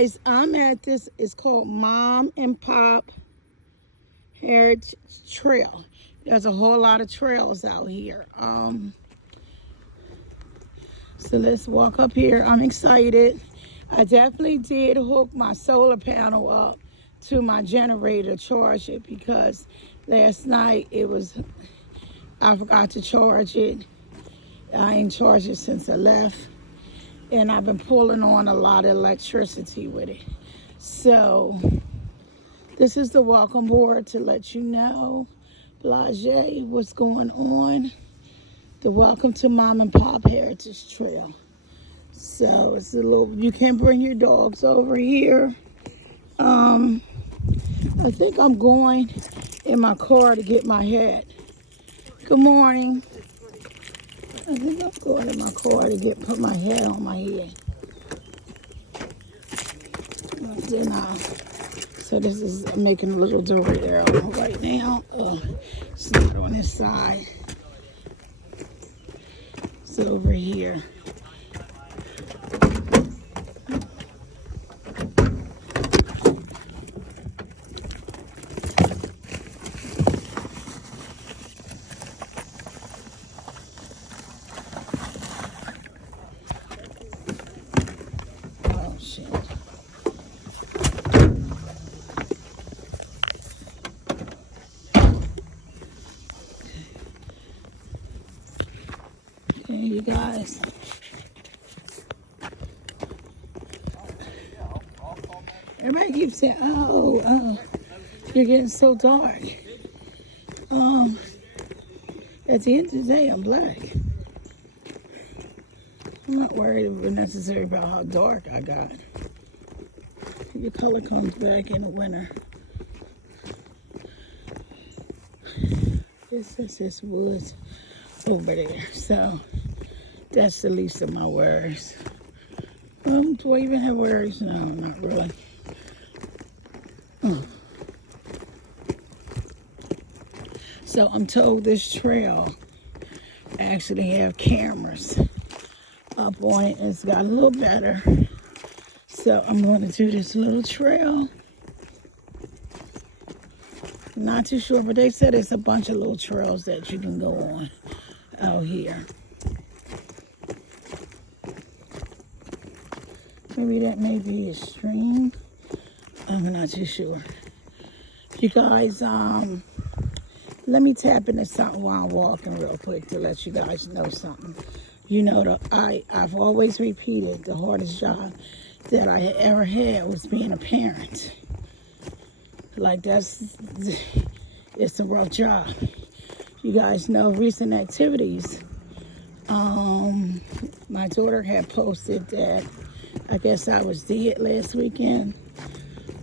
guys, I'm at this, it's called Mom and Pop Heritage Trail. There's a whole lot of trails out here. So let's walk up here. I'm excited. I definitely did hook my solar panel up to my generator, charge it, because last night I forgot to charge it. I ain't charged it since I left. And I've been pulling on a lot of electricity with it. So this is the welcome board to let you know, Blase, what's going on. The welcome to Mom and Pop Heritage Trail. So it's a little, you can bring your dogs over here. I think I'm going in my car to get my hat. Good morning. I think I'm going in my car to put my hat on my head. So this is, I'm making a little derail right now. It's not on this side. It's over here. Oh shit. Okay, you guys. Everybody keeps saying, oh, you're getting so dark. At the end of the day, I'm black. I'm not worried necessarily about how dark I got. Your color comes back in the winter. This is this woods over there. So that's the least of my worries. Do I even have worries? No, not really. So I'm told this trail actually have cameras up on it. It's got a little better. So I'm going to do this little trail. Not too sure, but they said it's a bunch of little trails that you can go on out here. Maybe that may be a stream. I'm not too sure. You guys, let me tap into something while I'm walking real quick to let you guys know something. You know, I've always repeated the hardest job that I ever had was being a parent. Like it's a rough job. You guys know recent activities. My daughter had posted that I guess I was dead last weekend.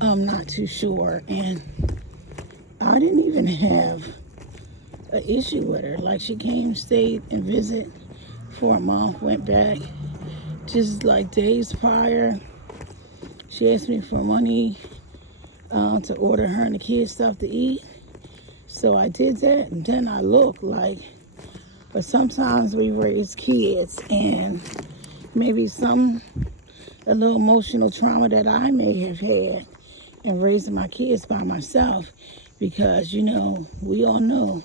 I'm not too sure. And I didn't even have an issue with her. Like she came, stayed, and visit for a month, went back. Just like days prior, she asked me for money to order her and the kids stuff to eat. So I did that, and then I looked like, but sometimes we raise kids and maybe a little emotional trauma that I may have had in raising my kids by myself, because, you know, we all know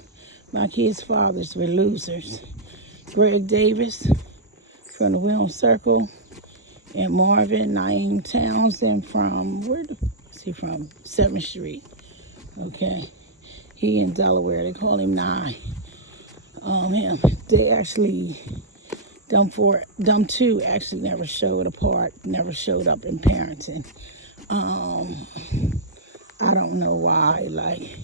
my kids' fathers were losers. Greg Davis from the Williams Circle, and Marvin Naeem Townsend from, where's he from? 7th Street. Okay. He in Delaware. They call him Nye. Him. They actually, them two actually never showed up in parenting. I don't know why. Like,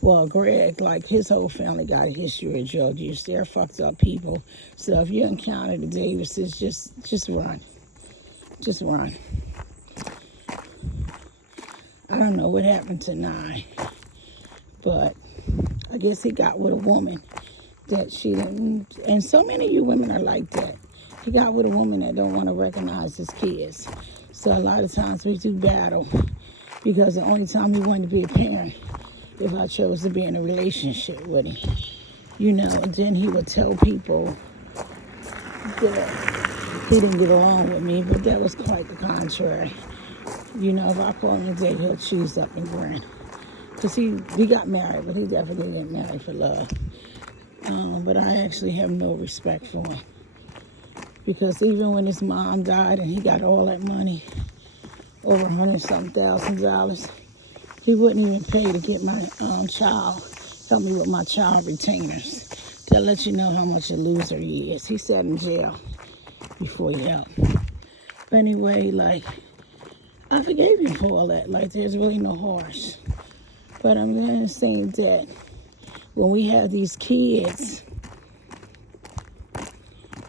well, Greg, like his whole family got a history of drug use. They're fucked up people. So if you encounter the Davises, just run. Just run. I don't know what happened to Nye, but I guess he got with a woman that she didn't, and so many of you women are like that. He got with a woman that don't want to recognize his kids. So a lot of times we do battle, because the only time he wanted to be a parent if I chose to be in a relationship with him. You know, and then he would tell people that he didn't get along with me, but that was quite the contrary. You know, if I call him today, he'll cheese up and grin. Because we got married, but he definitely didn't marry for love. But I actually have no respect for him. Because even when his mom died and he got all that money, over $100,000, he wouldn't even pay to get my child, help me with my child retainers. To let you know how much a loser he is. He sat in jail before he helped. But anyway, like, I forgave him for all that. Like, there's really no harsh. But I'm going to say that when we have these kids,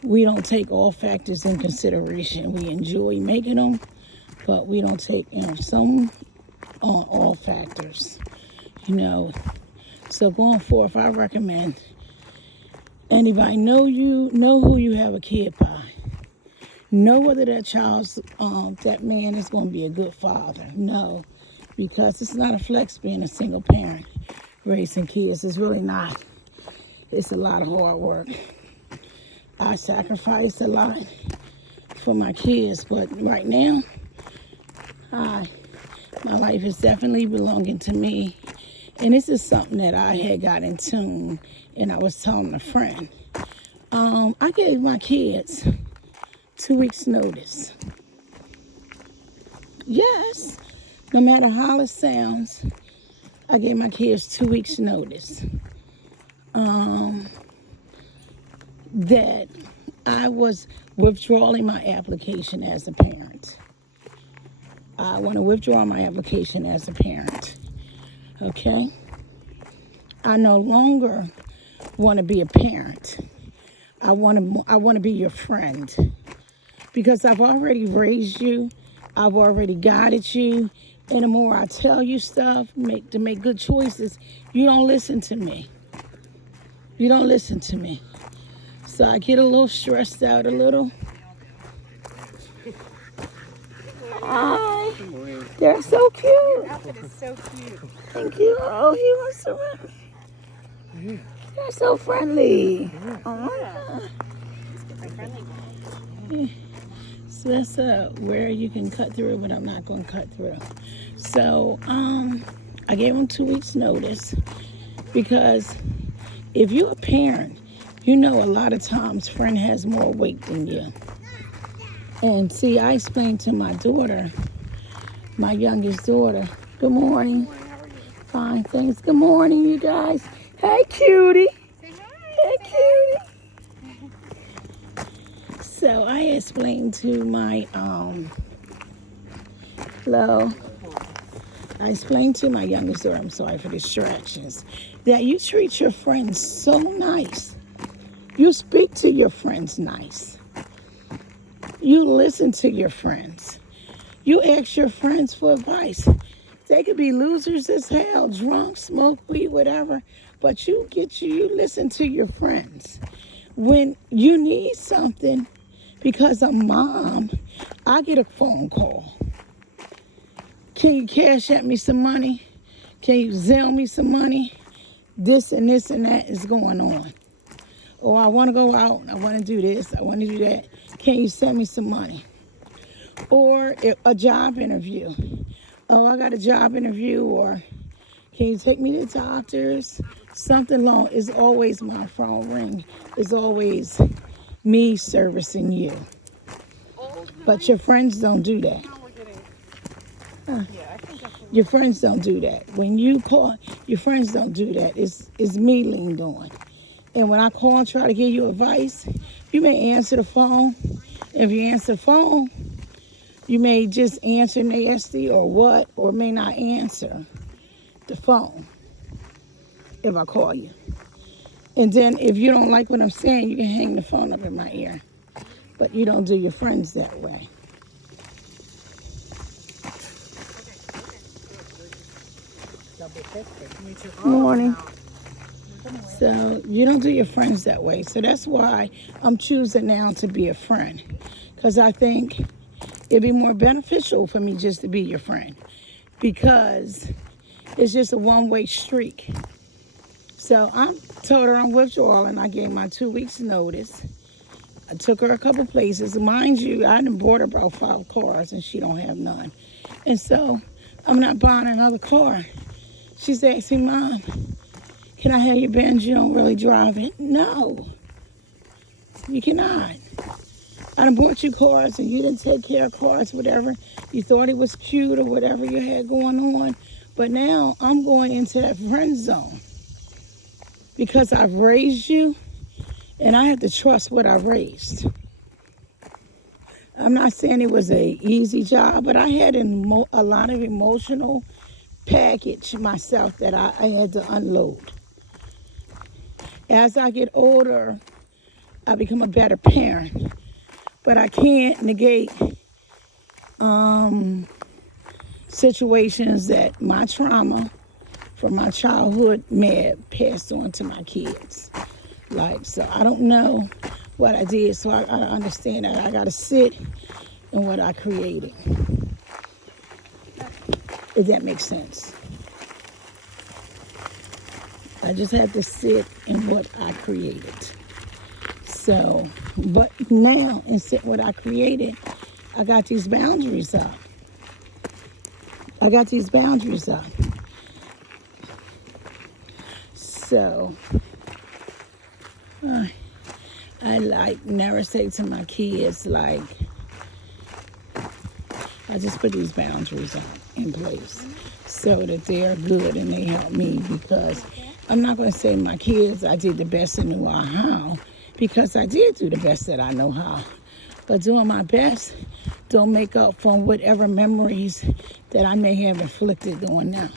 we don't take all factors in consideration. We enjoy making them, but we don't take some on all factors, you know. So going forth, I recommend anybody know who you have a kid by. Know whether that man is going to be a good father. No, because it's not a flex being a single parent raising kids. It's really not. It's a lot of hard work. I sacrificed a lot for my kids, but right now, my life is definitely belonging to me. And this is something that I had got in tune, and I was telling a friend. I gave my kids 2 weeks notice. Yes, no matter how it sounds, I gave my kids 2 weeks notice. That I was withdrawing my application as a parent. I want to withdraw my application as a parent. Okay? I no longer want to be a parent. I want to be your friend. Because I've already raised you. I've already guided you. And the more I tell you stuff, to make good choices, you don't listen to me. You don't listen to me. So I get a little stressed out a little. Hi. They're so cute. Your outfit is so cute. Thank you. Oh, he wants to run. They're so friendly. Oh. Yeah. So that's where you can cut through, but I'm not going to cut through. So I gave them 2 weeks notice because if you're a parent, you know a lot of times friend has more weight than you. And see, I explained to my daughter, my youngest daughter, good morning. Good morning, how are you? Fine, thanks. Good morning, you guys. Hey, cutie. Say hi. Hey, cutie. So I explained to my, hello. I explained to my youngest daughter, I'm sorry for distractions, that you treat your friends so nice. You speak to your friends nice. You listen to your friends. You ask your friends for advice. They could be losers as hell, drunk, smoke weed, whatever, but you listen to your friends. When you need something, because I'm mom, I get a phone call. Can you cash at me some money? Can you Zelle me some money? This and this and that is going on. Or I want to go out, I want to do this, I want to do that. Can you send me some money? Or a job interview. Oh, I got a job interview, or can you take me to the doctors? Something long. It's always my phone ring. It's always me servicing you. But your friends don't do that. Your friends don't do that. When you call, your friends don't do that. It's me leaned on. And when I call and try to give you advice, you may answer the phone. If you answer the phone, you may just answer nasty or what, or may not answer the phone if I call you. And then if you don't like what I'm saying, you can hang the phone up in my ear. But you don't do your friends that way. Morning. So you don't do your friends that way. So that's why I'm choosing now to be a friend. Because I think it'd be more beneficial for me just to be your friend. Because it's just a one-way streak. So I told her I'm withdrawing. I gave my 2 weeks notice. I took her a couple places. Mind you, I done bought her about 5 cars and she don't have none. And so I'm not buying another car. She's asking, Mom, can I have your Benz? You don't really drive it. No, you cannot. I done bought you cars and you didn't take care of cars, whatever. You thought it was cute or whatever you had going on. But now I'm going into that friend zone because I've raised you and I have to trust what I raised. I'm not saying it was an easy job, but I had a lot of emotional package myself that I had to unload. As I get older, I become a better parent, but I can't negate situations that my trauma from my childhood may have passed on to my kids. So I don't know what I did, so I gotta understand that I gotta sit in what I created. If that makes sense. I just have to sit in what I created. So, but now, and sit what I created, I got these boundaries up. So, I never say to my kids, I just put these boundaries in place so that they're good and they help me, because I'm not going to say my kids, I did the best I knew how, because I did do the best that I know how. But doing my best don't make up for whatever memories that I may have inflicted on them.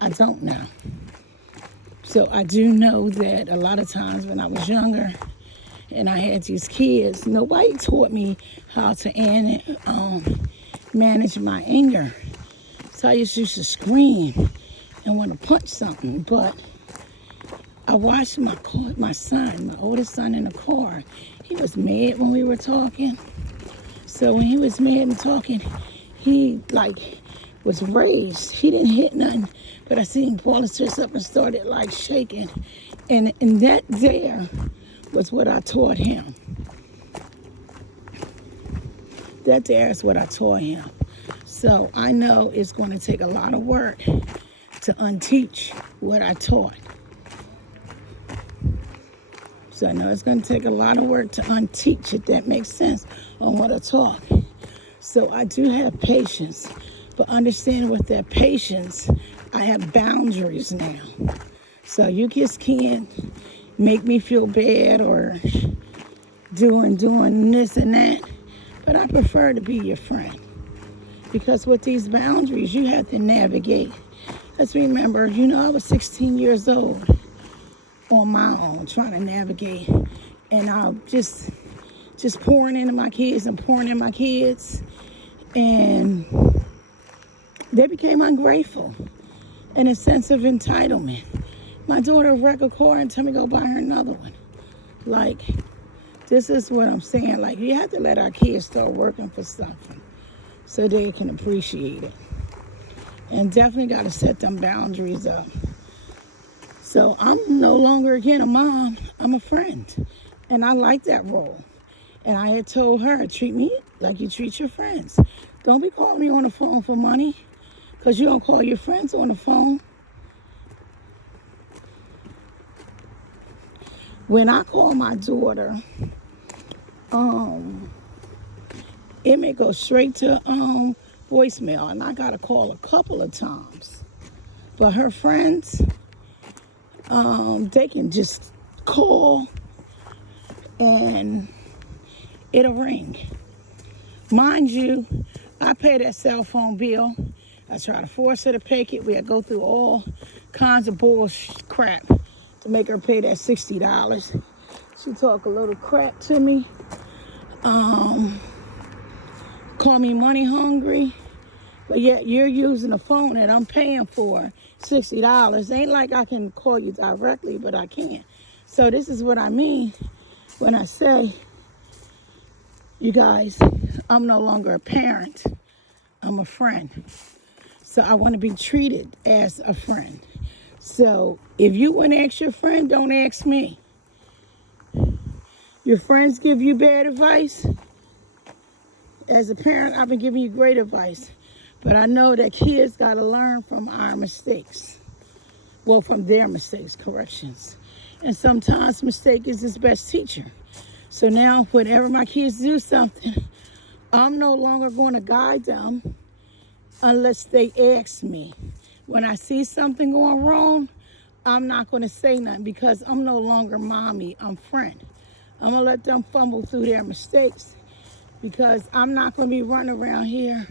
I don't know. So I do know that a lot of times when I was younger and I had these kids, nobody taught me how to manage my anger. So I just used to scream and want to punch something. But I watched my son, my oldest son, in the car. He was mad when we were talking. So when he was mad and talking, he was raised. He didn't hit nothing, but I seen him pull his fist up and started shaking. And that there was what I taught him. That there is what I taught him. So I know it's going to take a lot of work to unteach what I taught. So I know it's going to take a lot of work to unteach, if that makes sense, on what I taught. So I do have patience, but understand with that patience, I have boundaries now. So you just can't make me feel bad or doing this and that. But I prefer to be your friend, because with these boundaries, you have to navigate. Let's remember, I was 16 years old on my own, trying to navigate, and I just pouring into my kids, and they became ungrateful and a sense of entitlement. My daughter wrecked a car and tell me go buy her another one. This is what I'm saying. You have to let our kids start working for something so they can appreciate it. And definitely got to set them boundaries up. So I'm no longer, again, a mom. I'm a friend. And I like that role. And I had told her, treat me like you treat your friends. Don't be calling me on the phone for money, because you don't call your friends on the phone. When I call my daughter, it may go straight to voicemail, and I got to call a couple of times. But her friends, they can just call and it'll ring. Mind you, I pay that cell phone bill. I try to force her to pay it. We go through all kinds of bullshit crap to make her pay that $60. She talk a little crap to me. Call me money hungry. But yet you're using a phone that I'm paying for $60. Ain't like I can call you directly, but I can. So this is what I mean when I say, you guys, I'm no longer a parent. I'm a friend. So I want to be treated as a friend. So if you want to ask your friend, don't ask me. Your friends give you bad advice. As a parent, I've been giving you great advice. But I know that kids got to learn from our mistakes. Well, from their mistakes, corrections. And sometimes mistake is his best teacher. So now, whenever my kids do something, I'm no longer going to guide them unless they ask me. When I see something going wrong, I'm not going to say nothing because I'm no longer mommy, I'm friend. I'm going to let them fumble through their mistakes because I'm not going to be running around here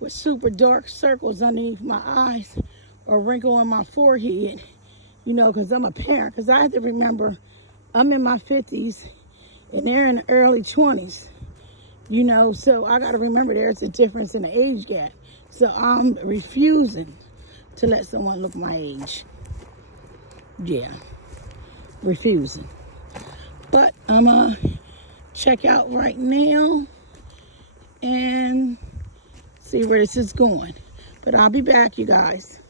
with super dark circles underneath my eyes or wrinkle in my forehead, because I'm a parent. Because I have to remember I'm in my 50s and they're in the early 20s, so I got to remember there's a difference in the age gap. So I'm refusing to let someone look my age. Yeah, refusing. But I'm going to check out right now and see where this is going. But I'll be back, you guys.